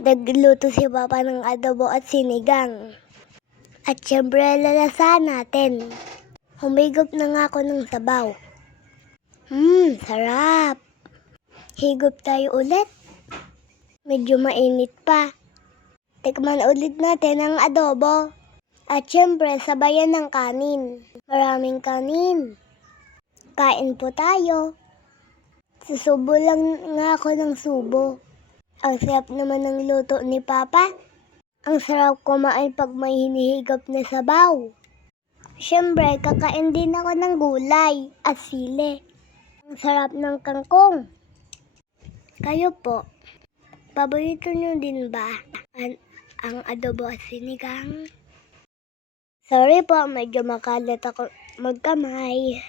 Nagluto si Papa ng adobo at sinigang. At syempre lalasahan natin. Humigop na nga ako ng sabaw. Sarap. Higop tayo ulit. Medyo mainit pa. Tikman ulit natin ang adobo. At syempre sabayan ng kanin. Maraming kanin. Kain po tayo. Susubo lang nga ako ng subo. Ang sarap naman ng luto ni Papa. Ang sarap kumain pag may hinihigop na sabaw. Siyempre, kakain din ako ng gulay at sili. Ang sarap ng kangkong. Kayo po, paborito nyo din ba ang adobo at sinigang? Sorry po, medyo makalat ako magkamay.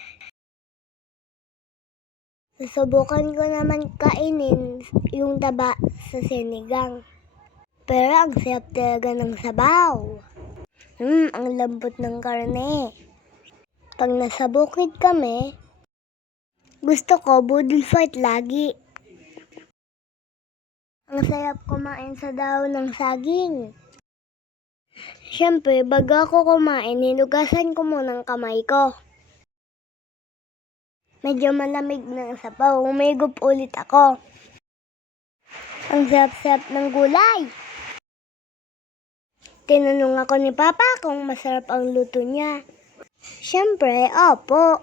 Susubukan ko naman kainin yung taba sa sinigang. Pero ang sarap talaga ng sabaw. Ang lambot ng karne. Pag nasa bukid kami, gusto ko budol fight lagi. Ang sarap kumain sa daon ng saging. Siyempre, bago ako kumain, hinugasan ko muna ang kamay ko. Medyo malamig na ang sabaw, umigop ulit ako. Ang sarap-sarap ng gulay. Tinanong ako ni Papa kung masarap ang luto niya. Siyempre, opo.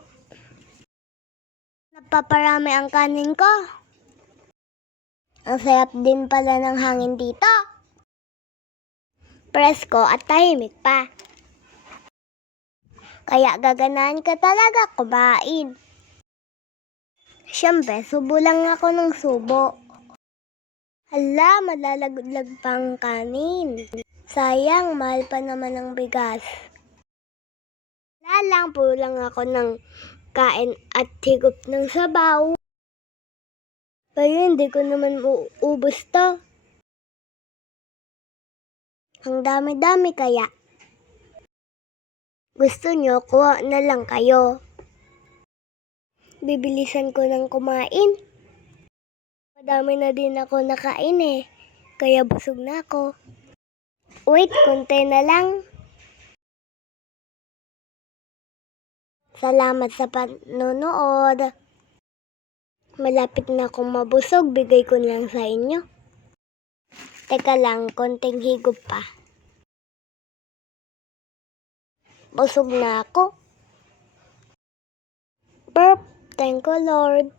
Napaparami ang kanin ko. Ang sarap din pala ng hangin dito. Presko at tahimik pa. Kaya gaganahan ka talaga kumain. Siyempre, subo lang ako ng subo. Hala, malalaglag pang kanin. Sayang, mahal pa naman ang bigas. Lang po lang ako ng kain at higop ng sabaw. Pero hindi ko naman uubos to. Ang dami-dami kaya. Gusto nyo, kuha na lang kayo. Bibilisan ko ng kumain. Madami na din ako nakain kaya busog na ako. Wait, konti na lang. Salamat sa panonood. Malapit na akong mabusog, bigay ko lang sa inyo. Teka lang, konting higop pa. Busog na ako. Thank you, Lord.